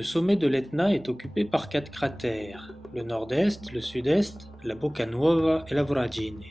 Le sommet de l'Etna est occupé par 4 cratères, le nord-est, le sud-est, la Bocca Nuova et la Voragine.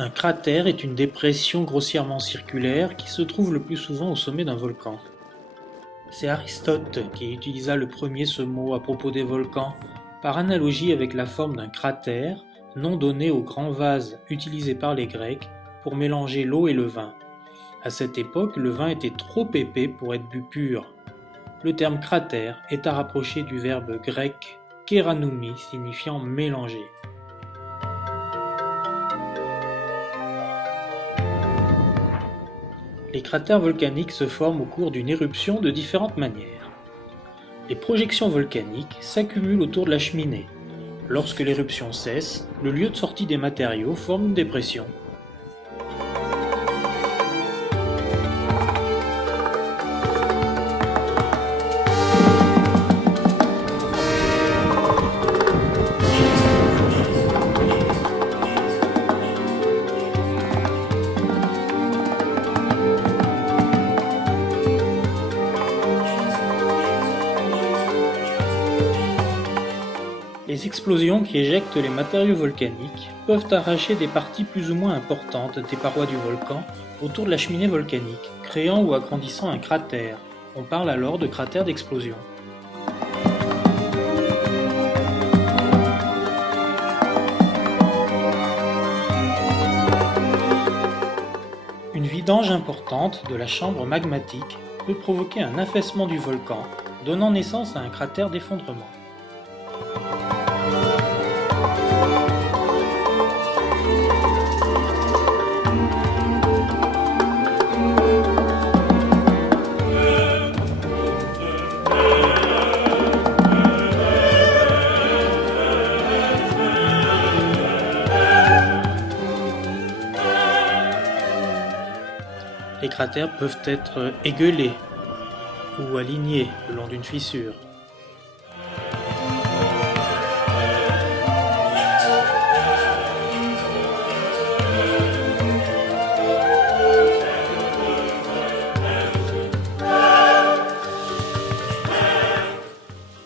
Un cratère est une dépression grossièrement circulaire qui se trouve le plus souvent au sommet d'un volcan. C'est Aristote qui utilisa le premier ce mot à propos des volcans, par analogie avec la forme d'un cratère, nom donné au grand vase utilisé par les Grecs pour mélanger l'eau et le vin. À cette époque, le vin était trop épais pour être bu pur. Le terme cratère est à rapprocher du verbe grec keranoumi signifiant mélanger. Les cratères volcaniques se forment au cours d'une éruption de différentes manières. Les projections volcaniques s'accumulent autour de la cheminée. Lorsque l'éruption cesse, le lieu de sortie des matériaux forme une dépression. Les explosions qui éjectent les matériaux volcaniques peuvent arracher des parties plus ou moins importantes des parois du volcan autour de la cheminée volcanique, créant ou agrandissant un cratère. On parle alors de cratère d'explosion. Une vidange importante de la chambre magmatique peut provoquer un affaissement du volcan, donnant naissance à un cratère d'effondrement. Les cratères peuvent être égueulés ou alignés le long d'une fissure.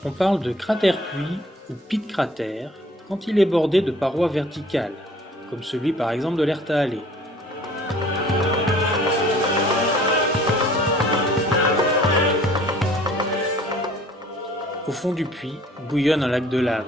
On parle de cratère-puits ou pit-cratère quand il est bordé de parois verticales, comme celui par exemple de l'Erta Alley. Au fond du puits bouillonne un lac de lave.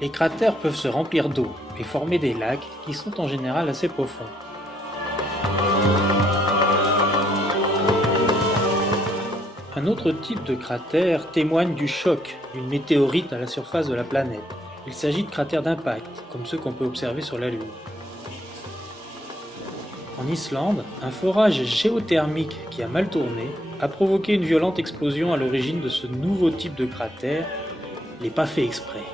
Les cratères peuvent se remplir d'eau et former des lacs qui sont en général assez profonds. Un autre type de cratère témoigne du choc d'une météorite à la surface de la planète. Il s'agit de cratères d'impact, comme ceux qu'on peut observer sur la Lune. En Islande, un forage géothermique qui a mal tourné a provoqué une violente explosion à l'origine de ce nouveau type de cratère, les pas faits exprès.